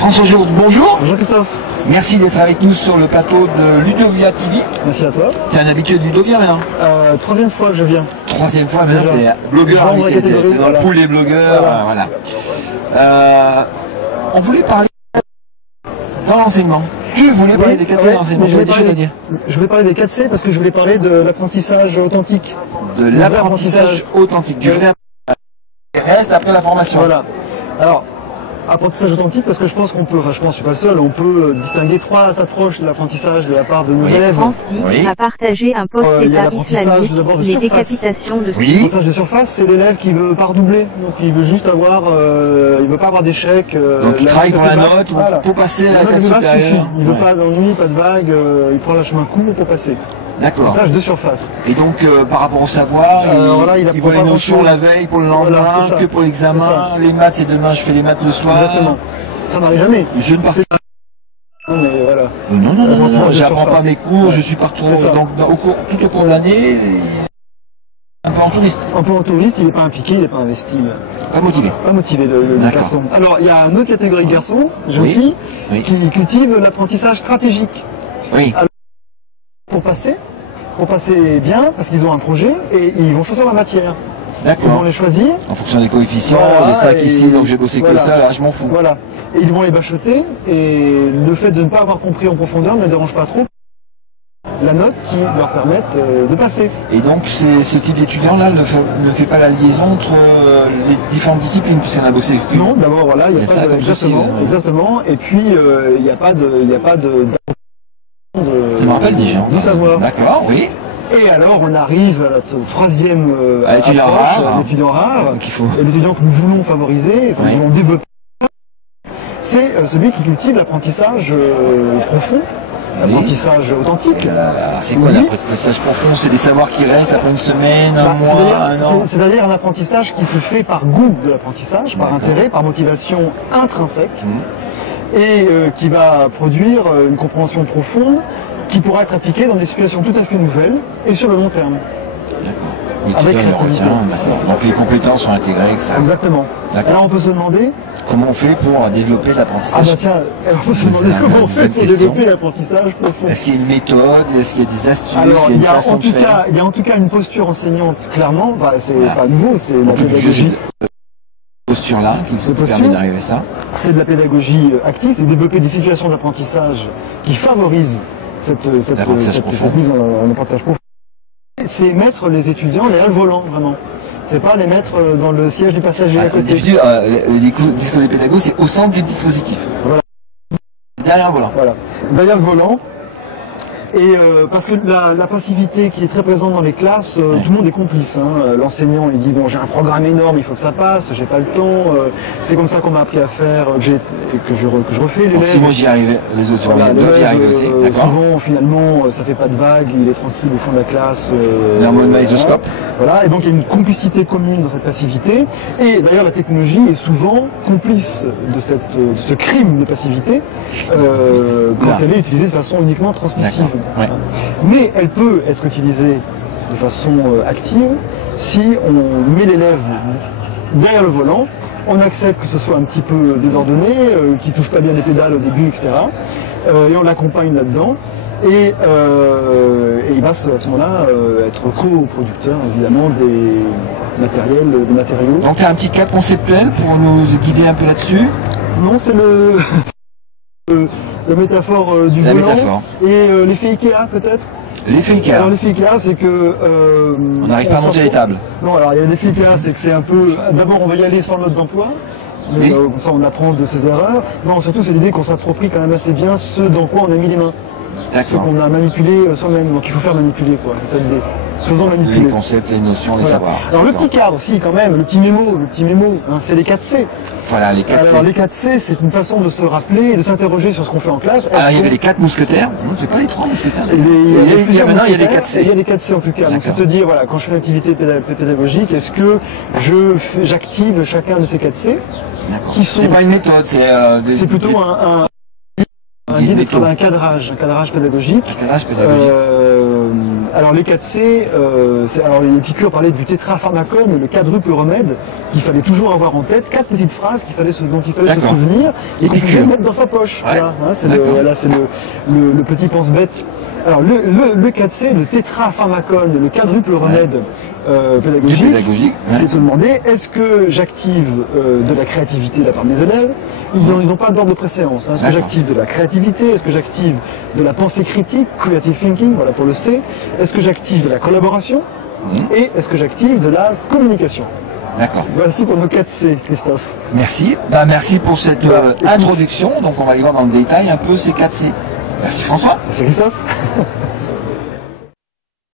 François Jourde, bonjour. Bonjour Christophe. Merci d'être avec nous sur le plateau de Ludovia TV. Merci à toi. Tu es un habitué de Ludovia maintenant? Troisième fois que je viens. Troisième fois, maintenant tu es blogueur invité, t'es dans le pool des blogueurs. Voilà. On voulait parler dans l'enseignement. Tu voulais parler des 4C dans l'enseignement, tu as des choses à dire? Je voulais parler des 4C parce que je voulais parler de l'apprentissage authentique. De l'apprentissage authentique. Tu voulais reste après la formation. Voilà. Alors, apprentissage authentique parce que je pense qu'on peut, enfin je pense, je suis pas le seul, on peut distinguer trois approches de l'apprentissage de la part de nos élèves. France dit a partagé un post État islamique, les décapitations de l'apprentissage de surface, c'est l'élève qui veut pas redoubler, donc il veut juste avoir, il veut pas avoir d'échec. Donc il travaille pour la note, pour passer à la classe supérieure. Il veut pas d'ennui, pas de vague, il prend le chemin court pour passer. D'accord. Apprentissage de surface. Et donc, par rapport au savoir, il voit les notions la veille pour le lendemain, que pour l'examen. Les maths, c'est demain, je fais les maths le soir. Exactement. Ça n'arrive jamais. Je ne participe pas. Mais voilà. Non, j'apprends pas mes cours, je suis partout. Donc, tout au cours de l'année, un peu en touriste. Un peu en touriste, il n'est pas impliqué, il n'est pas investi. Pas motivé. Pas motivé, le garçon. Alors, il y a une autre catégorie de garçons, jeunes filles, qui cultivent l'apprentissage stratégique. Oui. Alors, pour passer bien, parce qu'ils ont un projet, et ils vont choisir la matière. D'accord. Ils vont les choisir. En fonction des coefficients, j'ai 5 ici, donc j'ai bossé que ça, là je m'en fous. Voilà. Et ils vont les bachoter, et le fait de ne pas avoir compris en profondeur ne dérange pas trop la note qui leur permette de passer. Et donc ce type d'étudiant-là ne fait pas la liaison entre les différentes disciplines, puisqu'il en a bossé qu'une. Non, d'abord voilà, il y a pas de... Exactement. Et puis il n'y a pas de ça me rappelle des gens. Du savoir. D'accord, oui. Et alors on arrive à la troisième l'étudiant rare, et l'étudiant que nous voulons favoriser, que nous voulons développer, c'est celui qui cultive l'apprentissage profond, l'apprentissage authentique. C'est quoi l'apprentissage profond? C'est des savoirs qui restent après une semaine, un mois, un an? C'est-à-dire un apprentissage qui se fait par goût de l'apprentissage, par intérêt, par motivation intrinsèque. Et qui va produire une compréhension profonde qui pourra être appliquée dans des situations tout à fait nouvelles et sur le long terme. D'accord. Avec créativité. Donc les compétences sont intégrées, etc. Exactement. Là on peut se demander comment on fait pour développer l'apprentissage. Ah bah tiens, on peut se demander comment on fait pour développer l'apprentissage profond. Est-ce qu'il y a une méthode? Est-ce qu'il y a des astuces? Alors, il y a une façon de faire? Il y a en tout cas une posture enseignante, clairement. Bah, c'est pas nouveau, c'est la pédagogie. Posture-là qui permet d'arriver à ça. C'est de la pédagogie active, c'est développer des situations d'apprentissage qui favorisent cette mise en apprentissage profond. C'est mettre les étudiants derrière le volant, vraiment. C'est pas les mettre dans le siège du passager à côté. Le discours des pédagogues, c'est au centre du dispositif. Voilà. Derrière le volant. Voilà. Derrière le volant. Et parce que la passivité qui est très présente dans les classes, tout le monde est complice. Hein. L'enseignant il dit bon j'ai un programme énorme, il faut que ça passe, j'ai pas le temps. C'est comme ça qu'on m'a appris à faire, que je refais l'élève. Si moi j'y arrive, les autres doivent y arriver aussi. Souvent finalement ça fait pas de vagues, il est tranquille au fond de la classe. Il est en mode magnétoscope. Voilà. Et donc il y a une complicité commune dans cette passivité. Et d'ailleurs la technologie est souvent complice de ce crime de passivité quand elle est utilisée de façon uniquement transmissive. Ouais. Mais elle peut être utilisée de façon active si on met l'élève derrière le volant, on accepte que ce soit un petit peu désordonné, qu'il ne touche pas bien les pédales au début, etc. Et on l'accompagne là-dedans. Et il va à ce moment-là être co-producteur évidemment des matériaux. Donc tu as un petit cas conceptuel pour nous guider un peu là-dessus? Non, c'est la métaphore du volant et l'effet Ikea peut-être. L'effet Ikea. Alors l'effet Ikea c'est que on n'arrive pas à monter les tables. Non, alors il y a l'effet Ikea, c'est que c'est un peu d'abord on va y aller sans mode d'emploi. Mais comme ça on apprend de ses erreurs. Non, surtout c'est l'idée qu'on s'approprie quand même assez bien ce dans quoi on a mis les mains. Ce qu'on a manipulé soi-même. Donc il faut faire manipuler quoi, c'est ça l'idée. Faisons manipuler. Les concepts, les notions, les savoirs. Alors le petit cadre aussi quand même, le petit mémo, hein, c'est les 4C. Voilà, les 4C. Alors les 4C, c'est une façon de se rappeler et de s'interroger sur ce qu'on fait en classe. Alors il y avait les 4 mousquetaires. Non, c'est pas les 3 mousquetaires. Maintenant il y a les 4C. Il y a les 4C en tout cas. Donc c'est te dire, voilà, quand je fais une activité pédagogique, est-ce que j'active chacun de ces 4C? C'est pas une méthode, c'est plutôt un cadrage pédagogique. Alors les 4C, alors Épicure parlait du tétrapharmacone, le quadruple remède, qu'il fallait toujours avoir en tête, 4 petites phrases dont il fallait se souvenir, et qu'il fallait mettre dans sa poche. Ouais. Voilà, hein, c'est le petit pense-bête. Alors le 4C, le tétrapharmacone, le quadruple remède pédagogique, c'est se demander est-ce que j'active de la créativité de la part de mes élèves. Ils n'ont pas d'ordre de préséance. Hein. Est-ce que j'active de la créativité? Est-ce que j'active de la pensée critique, creative thinking, voilà pour le C? Est-ce que j'active de la collaboration? Et est-ce que j'active de la communication? D'accord. Voici pour nos 4C, Christophe. Merci. Merci pour cette introduction. Donc on va aller voir dans le détail un peu ces 4C. Merci François. Merci Christophe.